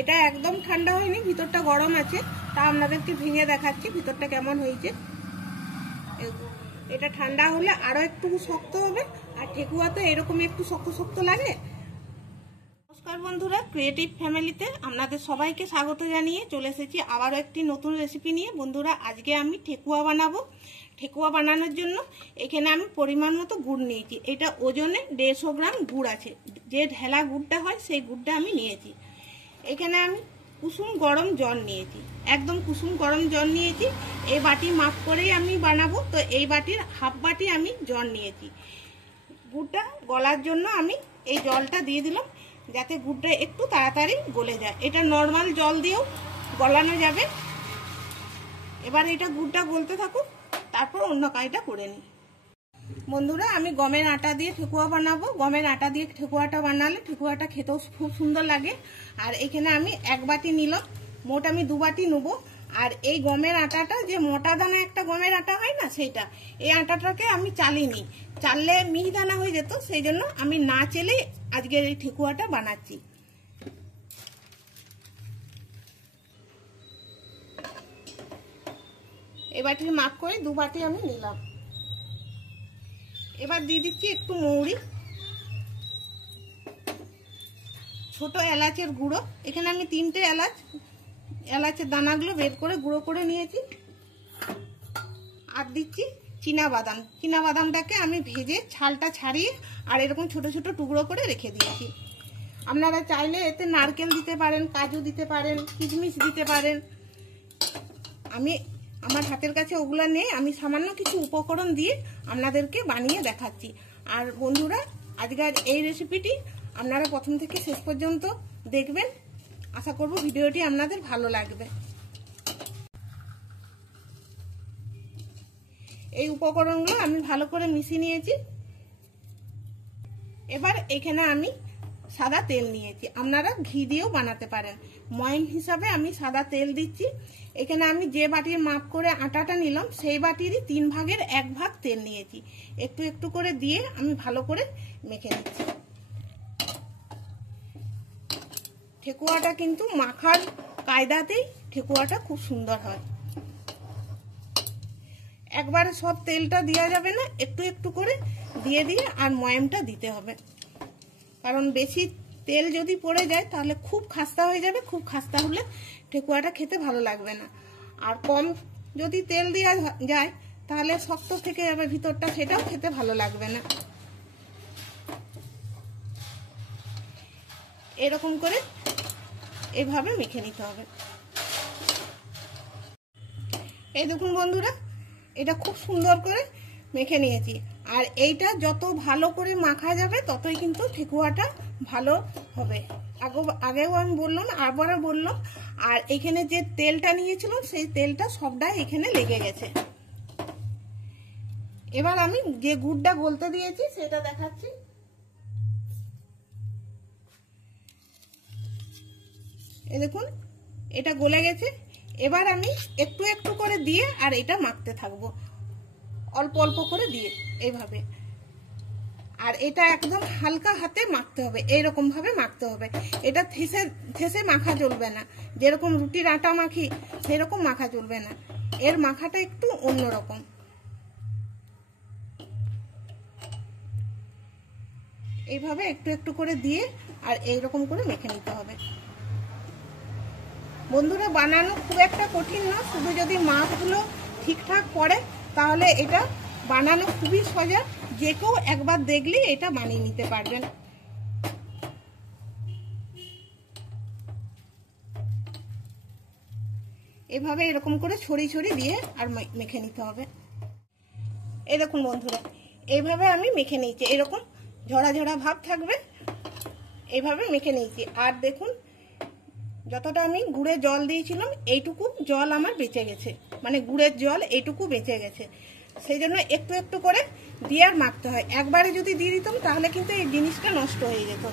এটা একদম ঠান্ডা হয়নি, ভিতরটা গরম আছে। তা আপনাদেরকে ভেঙে দেখাচ্ছি ভিতরটা কেমন হয়েছে। এটা ঠান্ডা হলে আরো একটু শক্ত হবে, আর ঠেকুয়া তো এরকমই একটু শক্ত শক্ত লাগে। নমস্কার বন্ধুরা, ক্রিয়েটিভ ফ্যামিলিতে আপনাদের সবাইকে স্বাগত জানিয়ে চলে এসেছি আবারও একটি নতুন রেসিপি নিয়ে। বন্ধুরা, আজকে আমি ঠেকুয়া বানাবো। ঠেকুয়া বানানোর জন্য এখানে আমি পরিমাণ মতো গুড় নিয়েছি। এটা ওজনে 150 গ্রাম গুড় আছে। যে ঢেলা গুড়টা হয় সেই গুড়টা আমি নিয়েছি। এখানে আমি কুসুম গরম জল নিয়েছি, একদম কুসুম গরম জল নিয়েছি। এই বাটি মাপ করেই আমি বানাবো, তো এই বাটির হাফ বাটি আমি জল নিয়েছি। গুড়টা গলার জন্য আমি এই জলটা দিয়ে দিলাম, যাতে গুড়টা একটু তাড়াতাড়ি গলে যায়। এটা নর্মাল জল দিয়েও গলানো যাবে। এবার এটা গুড়টা গলতে থাকুক, তারপর অন্য কাজটা করে নিই। বন্ধুরা, আমি গমের আটা দিয়ে ঠেকুয়া বানাবো। গমের আটা দিয়ে ঠেকুয়াটা বানালে ঠেকুয়াটা খেতেও খুব সুন্দর লাগে। আর এখানে আমি 1 বাটি নিলাম, মোট আমি 2 বাটি নেবো। আর এই গমের আটাটা যে মোটা দানা একটা গমের আটা হয় না, সেইটা, এই আটাটাকে আমি চালিনি। চাললে মিহিদানা হয়ে যেত, সেই জন্য আমি না চেলেই আজকের এই ঠেকুয়াটা বানাচ্ছি। এই বাটির মাপ করে 2 বাটি আমি নিলাম। এবার দিয়ে দিচ্ছি একটু মৌরি, ছোট এলাচের গুঁড়ো। এখানে আমি 3টে এলাচের দানাগুলো বের করে গুঁড়ো করে নিয়েছি। আর দিচ্ছি চীনা বাদাম। চীনা বাদামটাকে আমি ভেজে ছালটা ছাড়িয়ে আর এরকম ছোট ছোট টুকরো করে রেখে দিয়েছি। আপনারা চাইলে এতে নারকেল দিতে পারেন, কাজু দিতে পারেন, কিশমিশ দিতে পারেন। আমার হাতের কাছে ওগুলা নেই, আমি সামান্য কিছু উপকরণ দিয়ে আপনাদেরকে বানিয়ে দেখাচ্ছি। আর বন্ধুরা, আজকের এই রেসিপিটি আপনারা প্রথম থেকে শেষ পর্যন্ত দেখবেন। আশা করব ভিডিওটি আপনাদের ভালো লাগবে। এই উপকরণগুলো আমি ভালো করে মিশিয়ে নিয়েছি। এবার এখানে আমি সাদা তেল নিয়েছি, আপনারা ঘি দিয়েও বানাতে পারেন। ময়ম হিসাবে আমি সাদা তেল দিচ্ছি। এখানে আমি যে বাটির মাপ করে আটাটা নিলাম, সেই বাটিরই 3 ভাগের 1 ভাগ তেল নিয়েছি। একটু একটু করে দিয়ে আমি ভালো করে মেখে নিচ্ছি। ঠেকুয়াটা কিন্তু মাখার কায়দাতেই ঠেকুয়াটা খুব সুন্দর হয়। একবারে সব তেলটা দেওয়া যাবে না, একটু একটু করে দিয়ে দিয়ে আর ময়মটা দিতে হবে। কারণ বেশি তেল যদি পড়ে যায় তাহলে খুব খাস্তা হয়ে যাবে। খুব খাস্তা হলে ঠেকুয়াটা খেতে ভালো লাগবে না। আর কম যদি তেল দেওয়া যায় তাহলে শক্ত থেকে যাবে ভিতরটা, সেটাও খেতে ভালো লাগবে না। এরকম করে এভাবে মেখে নিতে হবে। এই দেখুন বন্ধুরা, এটা খুব সুন্দর করে মেখে নিয়েছি। আর এইটা যত ভালো করে মাখা যাবে ততই কিন্তু ঠেকুয়াটা ভালো হবে। আগেও আমি বললাম, আবারও বললাম। আর এখানে যে তেলটা নিয়েছিলাম সেই তেলটা সবটাই এখানে লেগে গেছে। এবার আমি যে গুড়টা গলতে দিয়েছি সেটা দেখাচ্ছি। এই দেখুন, এটা গলে গেছে। এবার আমি একটু একটু করে দিয়ে আর এটা মাখতে থাকবো, অল্প অল্প করে দিয়ে এইভাবে। আর এটা একদম হালকা হাতে মাখতে হবে, এইরকম ভাবে মাখতে হবে। এটা ঠেসে মাখা চলবে না। যেরকম রুটির আটা মাখি সেরকম মাখা চলবে না, এর মাখাটা একটু অন্যরকম। এইভাবে একটু একটু করে দিয়ে আর এইরকম করে মেখে নিতে হবে। বন্ধুরা, বানানো খুব একটা কঠিন না, শুধু যদি মাপগুলো ঠিকঠাক পড়ে তাহলে এটা বানানো খুবই সোজা। যে কেউ একবার দেখলেই এটা বানিয়ে নিতে পারবেন। এভাবে এরকম করে ছড়িয়ে ছড়িয়ে দিয়ে আর মেখে নিতে হবে। এই দেখুন বন্ধুরা, এইভাবে আমি মেখে নিয়েছি। এরকম ঝরা ঝরা ভাব থাকবে, এইভাবে মেখে নিয়েছি। আর দেখুন, যতটা আমি গুড়ে জল দিয়েছিলাম এইটুকু জল আমার বেঁচে গেছে, মানে গুড়ের জল এইটুকু বেঁচে গেছে। সেই জন্য একটু একটু করে দিয়ে আর মাখতে হয়। একবারে যদি দিয়ে দিতাম তাহলে কিন্তু এই জিনিসটা নষ্ট হয়ে যেত,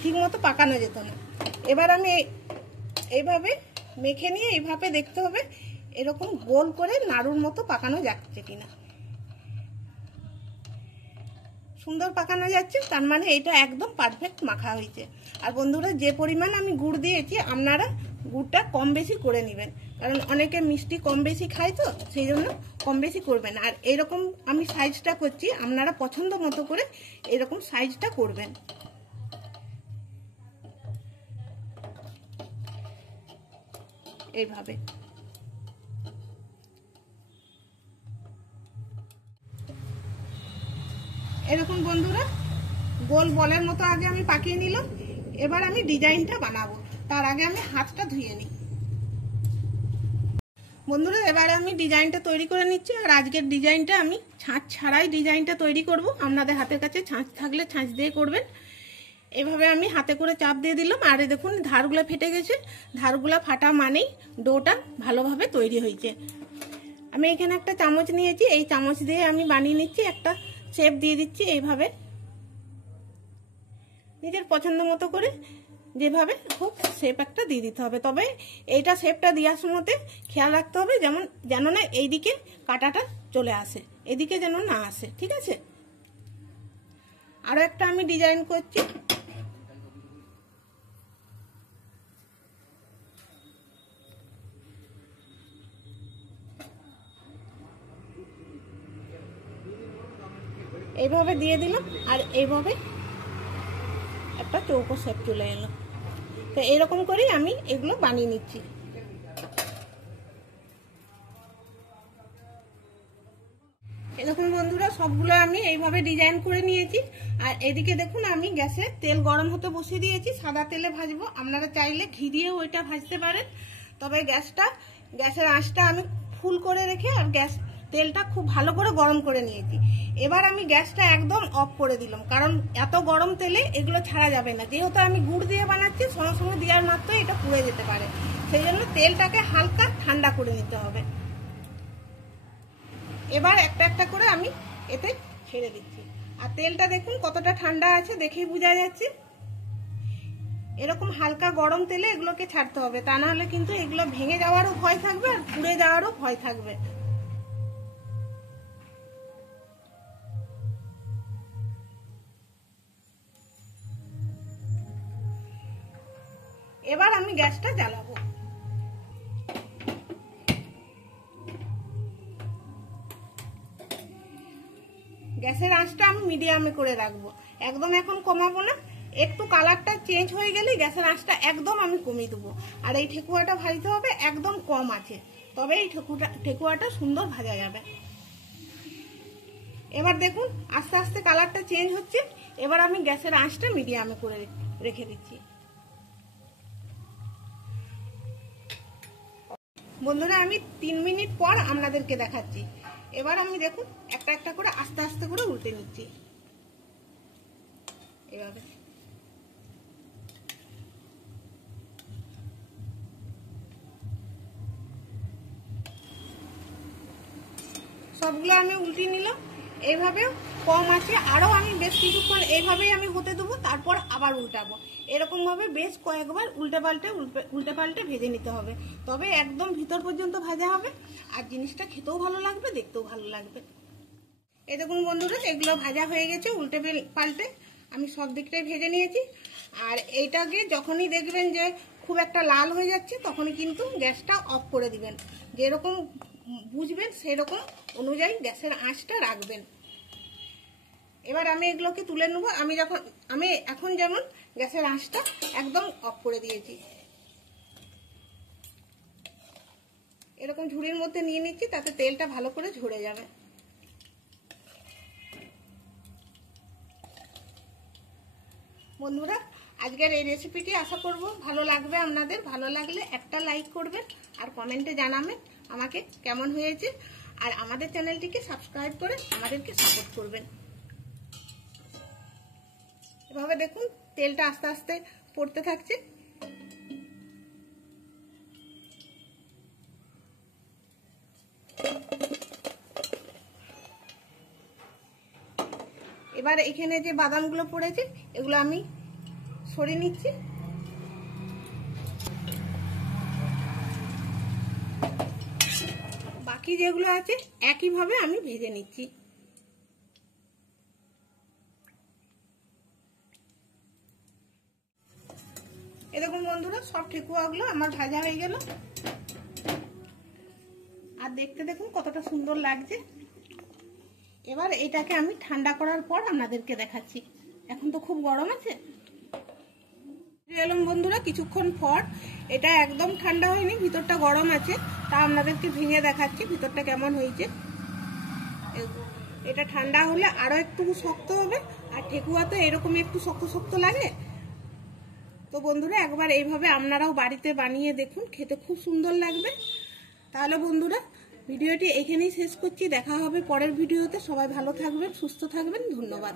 ঠিক মতো পাকানো যেত না। এবার আমি এইভাবে মেখে নিয়ে এইভাবে দেখতে হবে এরকম গোল করে নাড়ুর মতো পাকানো যাচ্ছে কিনা। সুন্দর পাকানো যাচ্ছে, তার মানে এটা একদম পারফেক্ট মাখা হয়েছে। আর বন্ধুরা, যে পরিমাণ আমি গুড় দিয়েছি আপনারা গুড়টা কম বেশি করে নেবেন, কারণ অনেকে মিষ্টি কম বেশি খায়, তো সেই জন্য কম বেশি করবেন। আর এরকম আমি সাইজটা করছি, আপনারা পছন্দ মতো করে এরকম সাইজটা করবেন। এইভাবে এরকম বন্ধুরা গোল বলের মতো আগে আমি পাকিয়ে নিলাম। এবার আমি ডিজাইনটা বানাবো, তার আগে আমি হাতটা ধুয়ে নিই। বন্ধুরা, এবারে আমি ডিজাইনটা তৈরি করে নিচ্ছি। আর আজকের ডিজাইনটা আমি ছাঁচ ছাড়াই ডিজাইনটা তৈরি করব। আপনাদের হাতের কাছে ছাঁচ থাকলে ছাঁচ দিয়ে করবেন। এভাবে আমি হাতে করে চাপ দিয়ে দিলাম, আর দেখুন ধারগুলো ফেটে গেছে। ধারগুলো ফাটা মানেই ডোটা ভালোভাবে তৈরি হয়েছে। আমি এখানে একটা চামচ নিয়েছি, এই চামচ দিয়ে আমি বানিয়ে নিচ্ছি। একটা শেপ দিয়ে দিচ্ছি এইভাবে, নিজের পছন্দ মতো করে যেভাবে হোক শেপ একটা দিয়ে দিতে হবে। তবে এইটা শেপটা দেওয়ার সময়তে খেয়াল রাখতে হবে যেন না এইদিকে কাটাটা চলে আসে, এদিকে যেন না আসে, ঠিক আছে? আরো একটা আমি ডিজাইন করছি। এইভাবে দিয়ে দিলাম, আর এইভাবে একটা চৌকো শেপ চলে এলো। তো এরকম করেই আমি এগুলো বানিয়ে নিচ্ছি। এরকম বন্ধুরা সবগুলো আমি এইভাবে ডিজাইন করে নিয়েছি। আর এদিকে দেখুন আমি গ্যাসে তেল গরম হতে বসিয়ে দিয়েছি, সাদা তেলে ভাজবো। আপনারা চাইলে ঘি দিয়েও ওইটা ভাজতে পারেন, তবে গ্যাসের আঁচটা আমি ফুল করে রেখে আর তেলটা খুব ভালো করে গরম করে নিয়েছি। এবার আমি গ্যাসটা একদম অফ করে দিলাম, কারণ এত গরম তেলে এগুলো ছাড়া যাবে না। যেহেতু আমি গুড় দিয়ে বানাচ্ছি, সঙ্গে সঙ্গে দেওয়ার মাত্র এটা পুড়ে যেতে পারে, সেই জন্য তেলটাকে হালকা ঠান্ডা করে নিতে হবে। এবার একটা একটা করে আমি এতে ছেড়ে দিচ্ছি। আর তেলটা দেখুন কতটা ঠান্ডা আছে, দেখেই বোঝা যাচ্ছে। এরকম হালকা গরম তেলে এগুলোকে ছাড়তে হবে, তা না হলে কিন্তু এগুলো ভেঙে যাওয়ারও ভয় থাকবে আর পুড়ে যাওয়ারও ভয় থাকবে। এবার আমি গ্যাসটা জ্বালাবো। গ্যাসের আঁচটা আমি মিডিয়ামে করে রাখবো, একদম এখন কমাবো না। একটু কালারটা চেঞ্জ হয়ে গেলে গ্যাসের আঁচটা একদম আমি কমিয়ে দেবো। আর এই ঠেকুয়াটা ভাজতে হবে একদম কম আছে, তবে এই ঠেকুয়াটা সুন্দর ভাজা যাবে। এবার দেখুন আস্তে আস্তে কালারটা চেঞ্জ হচ্ছে। এবার আমি গ্যাসের আঁচটা মিডিয়ামে করে রেখে দিচ্ছি। বন্ধুরা, আমি 3 মিনিট পর আপনাদেরকে দেখাচ্ছি। এবার আমি দেখুন একটা একটা করে আস্তে আস্তে করে উল্টে নিচ্ছি এভাবে। সবগুলো আমি উল্টে নিলাম। এইভাবে কম আছে আরো আমি বেশ কিছুক্ষণ এইভাবেই আমি হতে দেবো, তারপর আবার উল্টাবো। এরকম ভাবে বেশ কয়েকবার উল্টে পাল্টে ভেজে নিতে হবে, তবে একদম ভিতর পর্যন্ত ভাজা হবে আর জিনিসটা খেতেও ভালো লাগবে, দেখতেও ভালো লাগবে। এই দেখুন বন্ধুরা, এগুলো ভাজা হয়ে গেছে। উল্টে পাল্টে আমি সব দিকটাই ভেজে নিয়েছি। আর এইটাকে যখনই দেখবেন যে খুব একটা লাল হয়ে যাচ্ছে, তখনই কিন্তু গ্যাসটা অফ করে দিবেন। যেরকম বুঝবেন সেরকম অনুযায়ী গ্যাসের আঁচটা রাখবেন। এবার আমি এগুলোকে তুলে নেবো। আমি এখন যেমন গ্যাসের আঁচটা একদম অফ করে দিয়েছি, এরকম ঝুড়ির মধ্যে নিয়ে নিচ্ছি, তাতে তেলটা ভালো করে ঝরে যাবে। বন্ধুরা, আজকের এই রেসিপিটি আশা করব ভালো লাগবে আপনাদের। ভালো লাগলে একটা লাইক করবেন আর কমেন্টে জানাবেন আমাকে কেমন হয়েছে। আর আমাদের চ্যানেলটিকে সাবস্ক্রাইব করে আমাদেরকে সাপোর্ট করবেন। এভাবে দেখুন তেলটা আস্তে আস্তে পড়তে থাকছে। এবার এখানে যে বাদামগুলো পড়েছে এগুলো আমি সরিয়ে নিচ্ছি। বাকি যেগুলো আছে একইভাবে আমি ভেজে নিচ্ছি। বন্ধুরা, সব ঠেকুয়াগুলো আমার ভাজা হয়ে গেল। আর দেখতে দেখুন কতটা সুন্দর লাগছে। এবার এটাকে আমি ঠান্ডা করার পর আপনাদেরকে দেখাচ্ছি। এখন তো খুব গরম আছে। এলাম বন্ধুরা কিছুক্ষণ পর, এটা একদম ঠান্ডা হয়নি, ভিতরটা গরম আছে। তা আপনাদেরকে ভেঙে দেখাচ্ছি ভিতরটা কেমন হয়েছে। এটা ঠান্ডা হলে আরো একটু শক্ত হবে, আর ঠেকুয়া তো এরকমই একটু শক্ত শক্ত লাগে। তো বন্ধুরা একবার এইভাবে আপনারাও বাড়িতে বানিয়ে দেখুন, খেতে খুব সুন্দর লাগবে। তাহলে বন্ধুরা ভিডিওটি এখানেই শেষ করছি, দেখা হবে পরের ভিডিওতে। সবাই ভালো থাকবেন, সুস্থ থাকবেন, ধন্যবাদ।